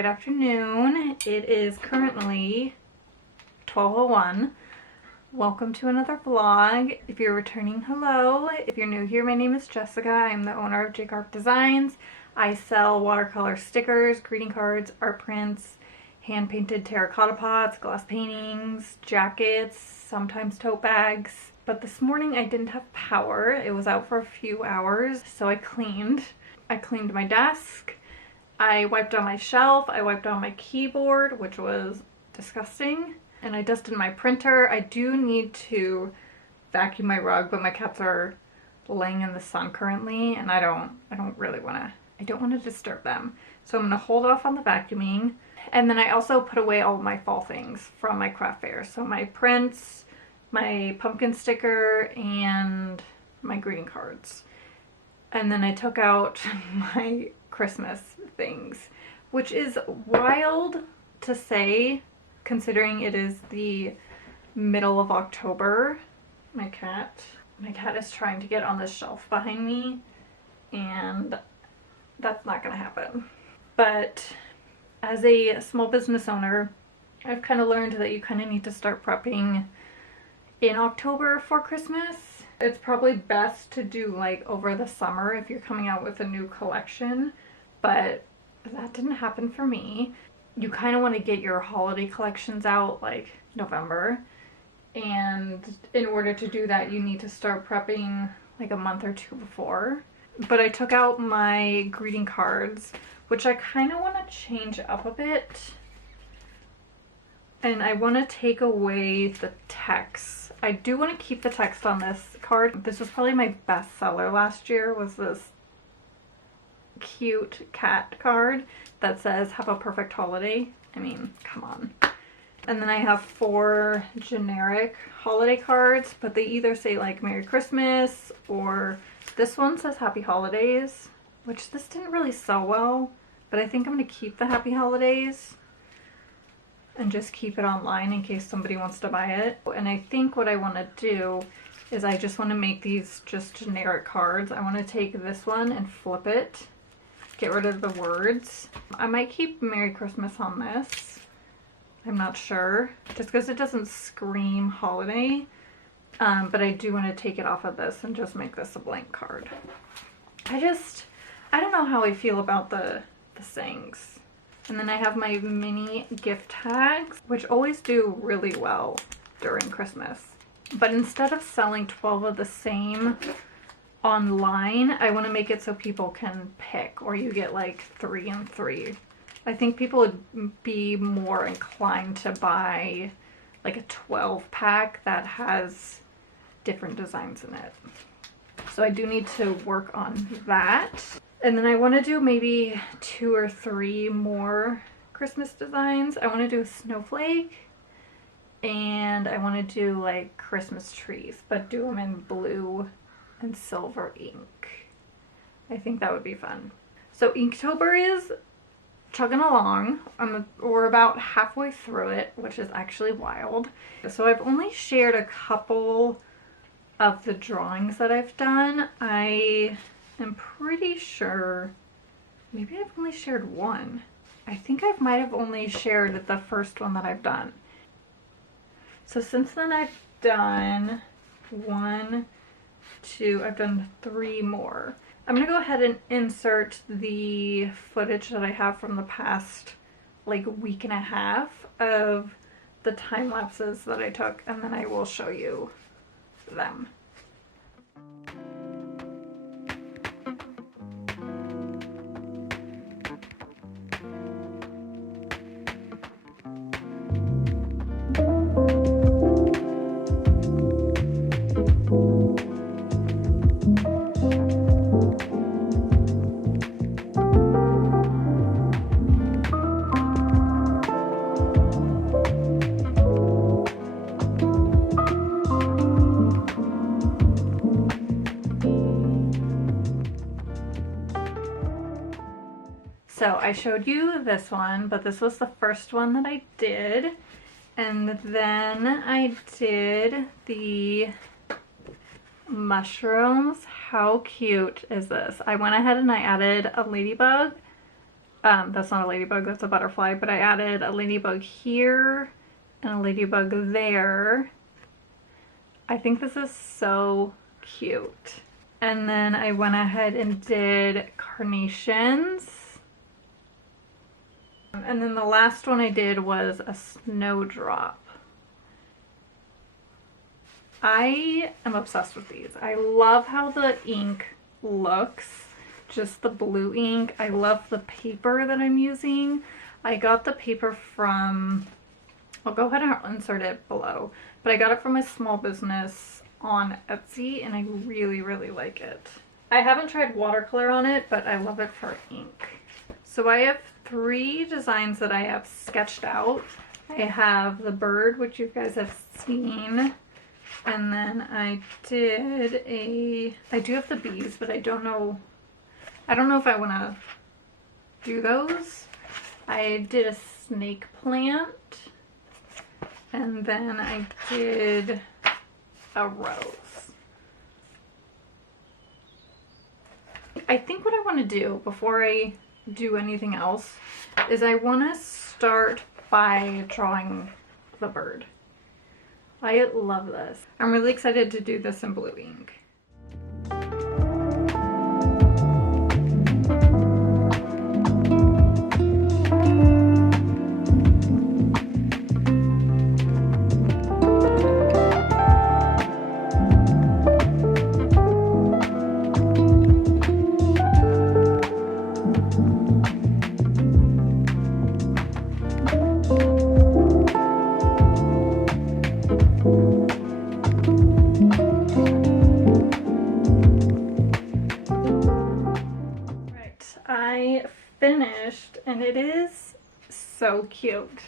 Good afternoon. It is currently 12:01. Welcome to another vlog. If you're returning, hello. If you're new here, my name is Jessica. I'm the owner of J Designs. I sell watercolor stickers, greeting cards, art prints, hand-painted terracotta pots, glass paintings, jackets, sometimes tote bags. But this morning I didn't have power. It was out for a few hours, so I cleaned. I cleaned my desk. I wiped on my shelf. I wiped on my keyboard, which was disgusting. And I dusted my printer. I do need to vacuum my rug, but my cats are laying in the sun currently, and I don't want to disturb them. So I'm gonna hold off on the vacuuming. And then I also put away all of my fall things from my craft fair. So my prints, my pumpkin sticker, and my greeting cards. And then I took out my Christmas things, which is wild to say considering it is the middle of October. My cat is trying to get on this shelf behind me, and that's not gonna happen. But as a small business owner, I've kind of learned that you kind of need to start prepping in October for Christmas. It's probably best to do like over the summer if you're coming out with a new collection, but that didn't happen for me. You kind of want to get your holiday collections out like November, and in order to do that you need to start prepping like a month or two before. But I took out my greeting cards, which I kind of want to change up a bit, and I want to take away the text. I do want to keep the text on this card. This was probably my best seller last year, was this cute cat card that says "Have a perfect holiday." I mean, come on. And then I have 4 generic holiday cards, but they either say like Merry Christmas, or this one says Happy Holidays, which this didn't really sell well, but I think I'm going to keep the Happy Holidays and just keep it online in case somebody wants to buy it. And I think what I want to do is I just want to make these just generic cards. I want to take this one and flip it, get rid of the words. I might keep Merry Christmas on this. I'm not sure, just because it doesn't scream holiday. But I do want to take it off of this and just make this a blank card. I don't know how I feel about the sayings. And then I have my mini gift tags, which always do really well during Christmas. But instead of selling 12 of the same online, I want to make it so people can pick, or you get like 3 and 3. I think people would be more inclined to buy like a 12 pack that has different designs in it. So I do need to work on that. And then I want to do maybe 2 or 3 more Christmas designs. I want to do a snowflake, and I want to do like Christmas trees, but do them in blue and silver ink. I think that would be fun. So Inktober is chugging along. We're about halfway through it, which is actually wild. So I've only shared a couple of the drawings that I've done. I am pretty sure maybe I've only shared 1. I think I might have only shared the first one that I've done. So since then I've done 1, 2, I've done 3 more. I'm gonna go ahead and insert the footage that I have from the past like week and a half of the time lapses that I took, and then I will show you them. So I showed you this one, but this was the first one that I did. And then I did the mushrooms. How cute is this? I went ahead and I added a ladybug That's not a ladybug, that's a butterfly, but I added a ladybug here and a ladybug there. I think this is so cute. And then I went ahead and did carnations. And then the last one I did was a snowdrop. I am obsessed with these. I love how the ink looks, just the blue ink. I love the paper that I'm using. I got the paper from, I'll go ahead and insert it below, but I got it from a small business on Etsy and I really, really like it. I haven't tried watercolor on it, but I love it for ink. So I have 3 designs that I have sketched out. I have the bird, which you guys have seen. And then I do have the bees, but I don't know if I want to do those. I did a snake plant, and then I did a rose. I think what I want to do before I do anything else is I want to start by drawing the bird. I love this. I'm really excited to do this in blue ink. Finished and it is so cute.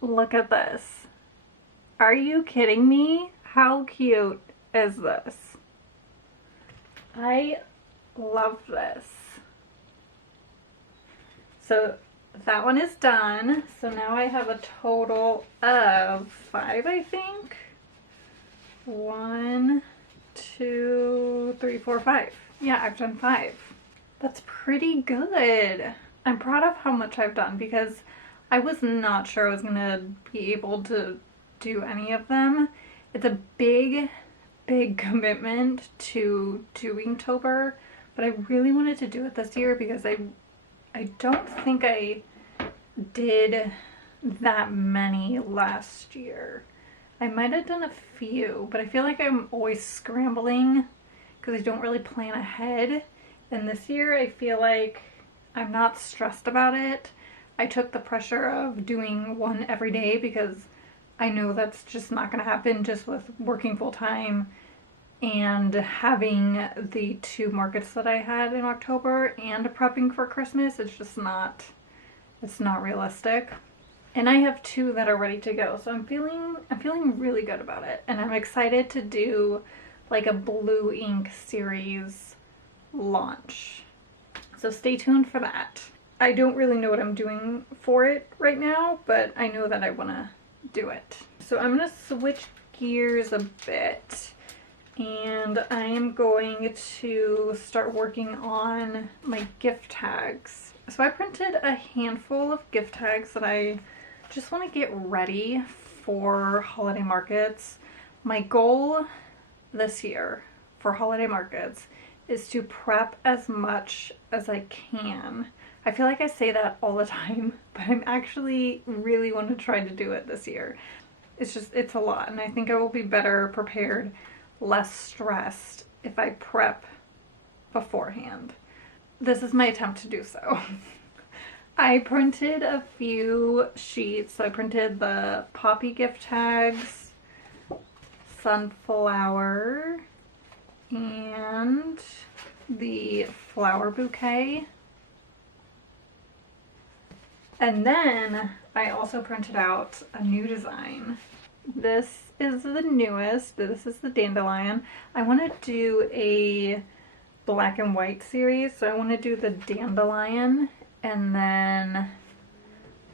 Look at this. Are you kidding me? How cute is this? I love this. So that one is done. So now I have a total of 5, I think. 1, 2, 3, 4, 5. Yeah, I've done 5. That's pretty good. I'm proud of how much I've done because I was not sure I was gonna be able to do any of them. It's a big, big commitment to doing Inktober, but I really wanted to do it this year because I don't think I did that many last year. I might have done a few, but I feel like I'm always scrambling because I don't really plan ahead. And this year I feel like I'm not stressed about it. I took the pressure of doing one every day because I know that's just not going to happen just with working full time and having the 2 markets that I had in October and prepping for Christmas. It's just not, it's not realistic. And I have 2 that are ready to go. So I'm feeling really good about it. And I'm excited to do like a blue ink series launch. So stay tuned for that. I don't really know what I'm doing for it right now, but I know that I want to do it. So I'm going to switch gears a bit and I am going to start working on my gift tags. So I printed a handful of gift tags that I just want to get ready for holiday markets. My goal this year for holiday markets is to prep as much as I can. I feel like I say that all the time, but I'm actually really want to try to do it this year. It's a lot, and I think I will be better prepared, less stressed if I prep beforehand. This is my attempt to do so. I printed a few sheets. So I printed the poppy gift tags, sunflower, and the flower bouquet. And then I also printed out a new design. This is the newest. This is the dandelion. I want to do a black and white series, so I want to do the dandelion and then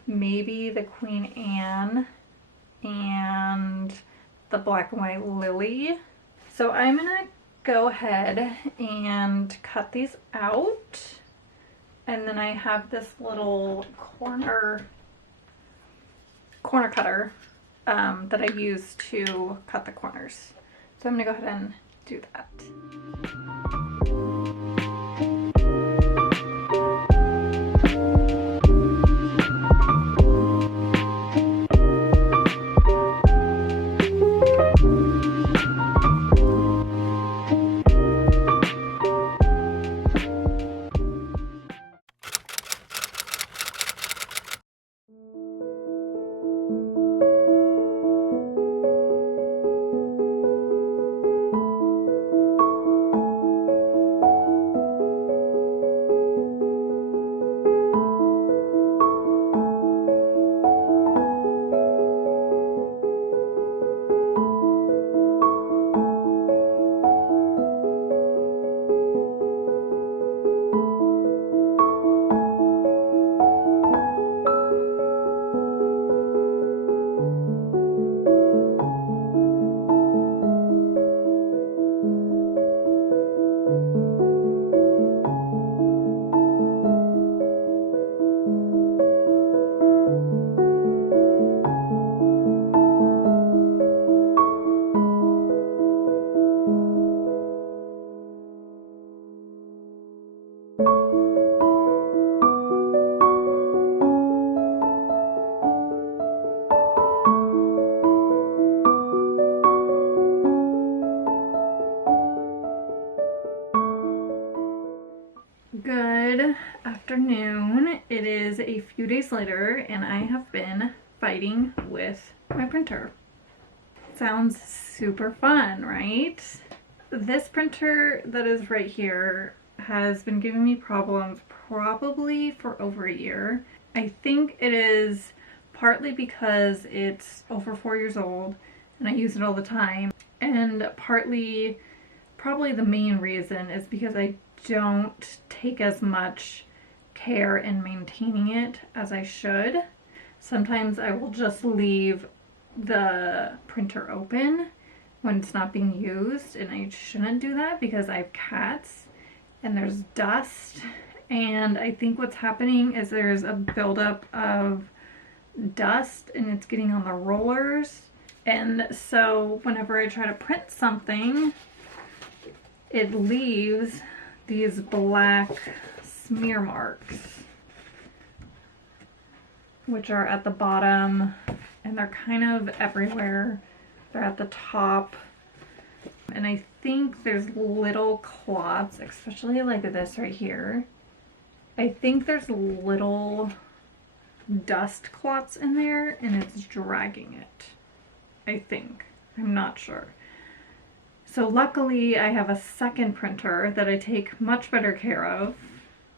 maybe the Queen Anne and the black and white lily. So I'm gonna go ahead and cut these out And then I have this little corner cutter that I use to cut the corners. So I'm gonna go ahead and do that. Good afternoon. It is a few days later and I have been fighting with my printer. Sounds super fun, right? This printer that is right here has been giving me problems probably for over a year. I think it is partly because it's over 4 years old and I use it all the time, and partly, probably the main reason is because I don't take as much care in maintaining it as I should. Sometimes I will just leave the printer open when it's not being used, and I shouldn't do that because I have cats and there's dust, and I think what's happening is there's a buildup of dust and it's getting on the rollers, and so whenever I try to print something it leaves these black smear marks, which are at the bottom, and they're kind of everywhere. They're at the top, and I think there's little clots, especially like this right here. I think there's little dust clots in there and it's dragging it. I think. I'm not sure. So luckily I have a second printer that I take much better care of,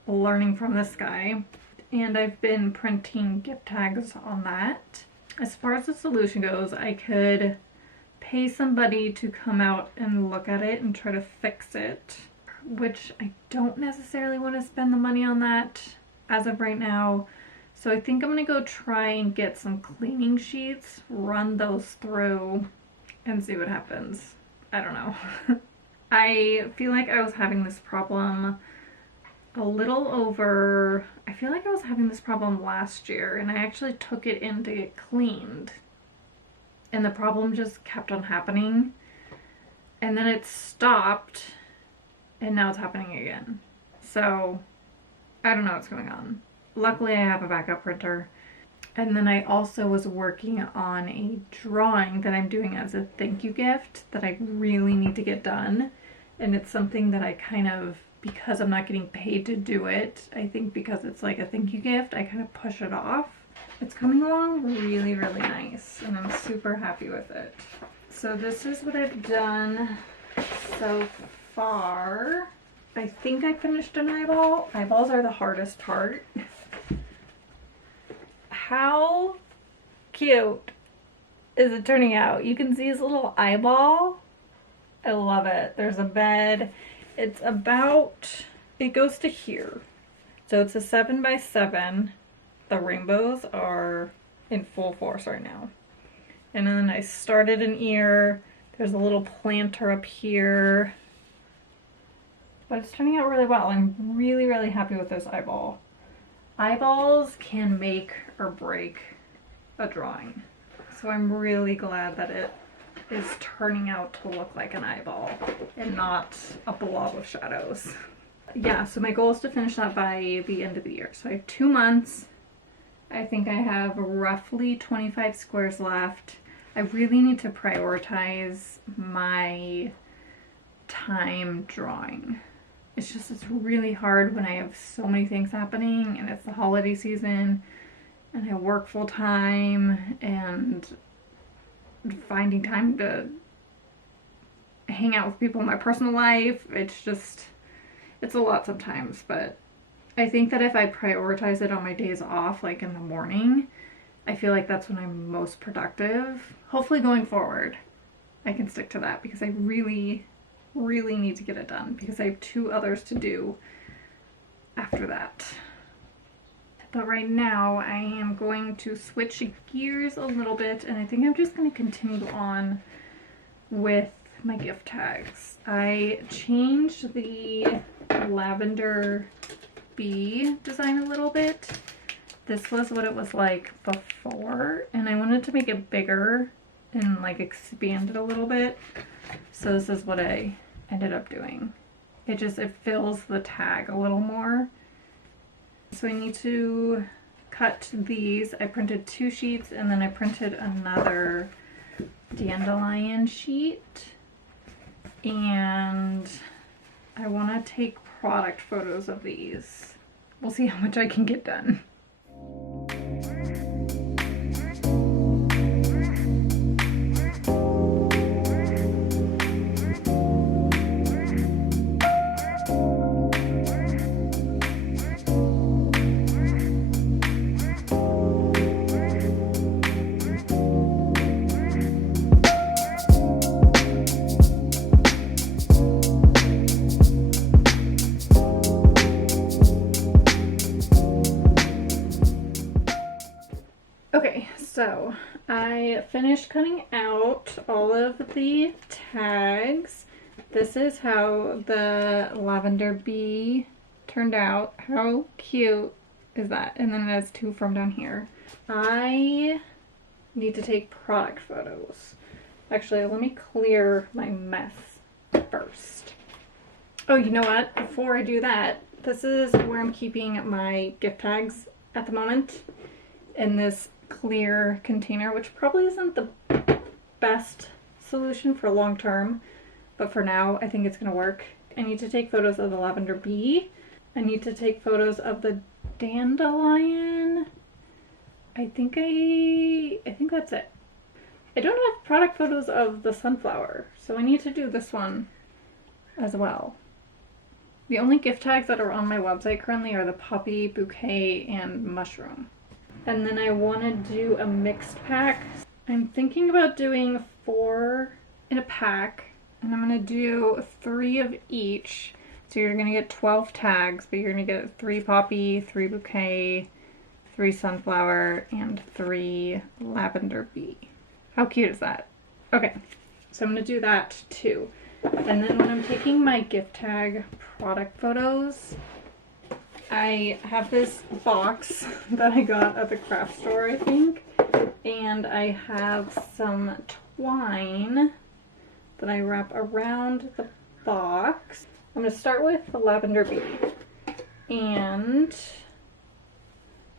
learning from this guy, and I've been printing gift tags on that. As far as the solution goes, I could pay somebody to come out and look at it and try to fix it, which I don't necessarily want to spend the money on that as of right now. So I think I'm gonna go try and get some cleaning sheets, run those through, and see what happens. I don't know. I feel like I was having this problem a little over, I feel like I was having this problem last year, and I actually took it in to get cleaned. And the problem just kept on happening. And then it stopped, and now it's happening again. So, I don't know what's going on. Luckily I have a backup printer. And then I also was working on a drawing that I'm doing as a thank you gift that I really need to get done. And it's something that I kind of, because I'm not getting paid to do it, I think because it's like a thank you gift, I kind of push it off. It's coming along really, really nice, and I'm super happy with it. So this is what I've done so far. I think I finished an eyeball. Eyeballs are the hardest part. How cute is it turning out? You can see his little eyeball. I love it. There's a bed. It's about, it goes to here. So it's a 7x7. The rainbows are in full force right now. And then I started an ear. There's a little planter up here. but it's turning out really well. I'm really, really happy with this eyeball. Eyeballs can make or break a drawing. So I'm really glad that it is turning out to look like an eyeball and not a blob of shadows. Yeah, so my goal is to finish that by the end of the year. So I have 2 months. I think I have roughly 25 squares left. I really need to prioritize my time drawing. It's really hard when I have so many things happening and it's the holiday season and I work full time, and finding time to hang out with people in my personal life. It's a lot sometimes, but I think that if I prioritize it on my days off, like in the morning, I feel like that's when I'm most productive. Hopefully going forward, I can stick to that because I really, really need to get it done because I have 2 others to do after that. But right now I am going to switch gears a little bit, and I think I'm just going to continue on with my gift tags. I changed the lavender bee design a little bit. This was what it was like before, and I wanted to make it bigger and like expand it a little bit. So this is what I ended up doing. It fills the tag a little more. So I need to cut these. I printed 2 sheets and then I printed another dandelion sheet. And I want to take product photos of these. We'll see how much I can get done. Okay, so I finished cutting out all of the tags. This is how the lavender bee turned out. How cute is that? And then it has 2 from down here. I need to take product photos. Actually, let me clear my mess first. Oh, you know what? Before I do that, this is where I'm keeping my gift tags at the moment, in this clear container, which probably isn't the best solution for long term, but for now I think it's gonna work. I need to take photos of the lavender bee. I need to take photos of the dandelion. I think that's it. I don't have product photos of the sunflower, so I need to do this one as well. The only gift tags that are on my website currently are the puppy, bouquet, and mushroom. And then I want to do a mixed pack. I'm thinking about doing 4 in a pack, and I'm going to do 3 of each. So you're going to get 12 tags, but you're going to get 3 poppy, 3 bouquet, 3 sunflower, and 3 lavender bee. How cute is that? Okay, so I'm going to do that too. And then when I'm taking my gift tag product photos, I have this box that I got at the craft store, I think, and I have some twine that I wrap around the box. I'm going to start with the lavender bee, and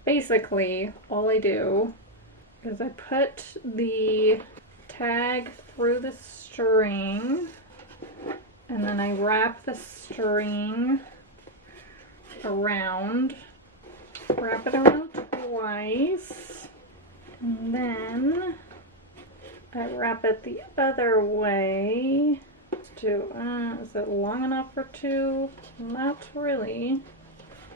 basically all I do is I put the tag through the string, and then I wrap the string around, wrap it around twice, and then I wrap it the other way. Is it long enough for 2? Not really.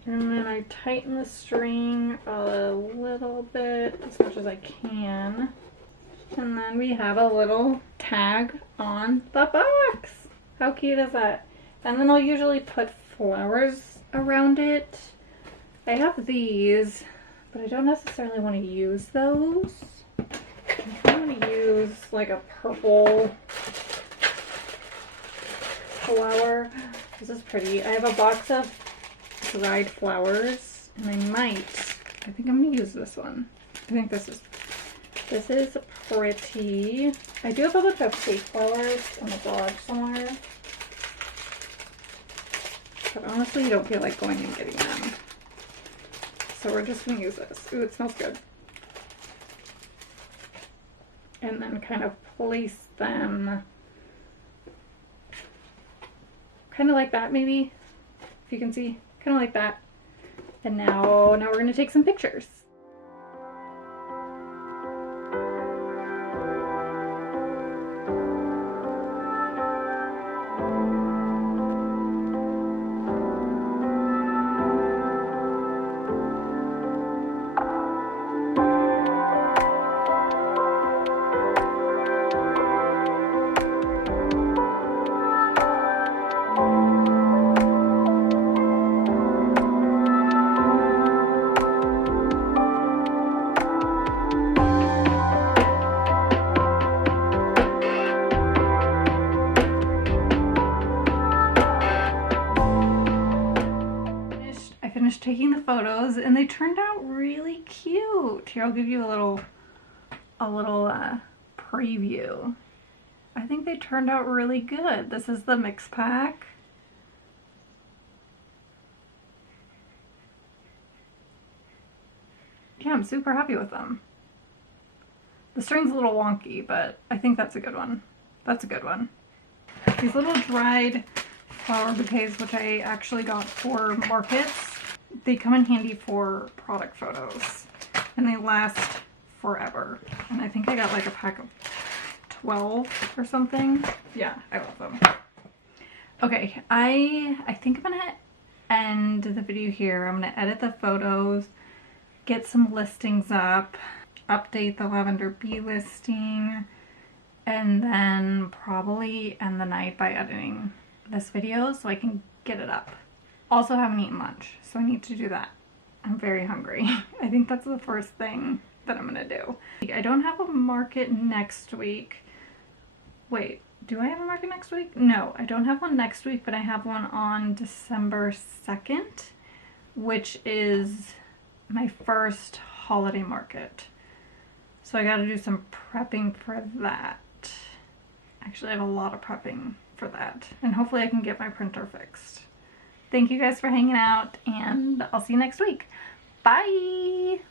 And then I tighten the string a little bit, as much as I can. And then we have a little tag on the box. How cute is that? And then I'll usually put flowers around it. I have these, but I don't necessarily want to use those. I want to use like a purple flower. This is pretty. I have a box of dried flowers, and I think I'm gonna use this one. I think this is pretty. I do have a bunch of fake flowers in the garage somewhere, but honestly, you don't feel like going and getting them. So we're just gonna use this. Ooh, it smells good. And then kind of place them kind of like that, maybe, if you can see, kind of like that. And now we're gonna take some pictures. Taking the photos and they turned out really cute. Here, I'll give you a little preview. I think they turned out really good. This is the mix pack. Yeah, I'm super happy with them. The string's a little wonky, but I think that's a good one. That's a good one. These little dried flower bouquets, which I actually got for markets, they come in handy for product photos and they last forever. And I think I got like a pack of 12 or something. Yeah, I love them. Okay, I think I'm gonna end the video here. I'm gonna edit the photos, get some listings up, update the lavender bee listing, and then probably end the night by editing this video so I can get it up. Also haven't eaten lunch, so I need to do that. I'm very hungry. I think that's the first thing that I'm gonna do. I don't have a market next week. Wait, do I have a market next week? No, I don't have one next week, but I have one on December 2nd, which is my first holiday market. So I gotta do some prepping for that. Actually, I have a lot of prepping for that. And hopefully I can get my printer fixed. Thank you guys for hanging out, and I'll see you next week. Bye!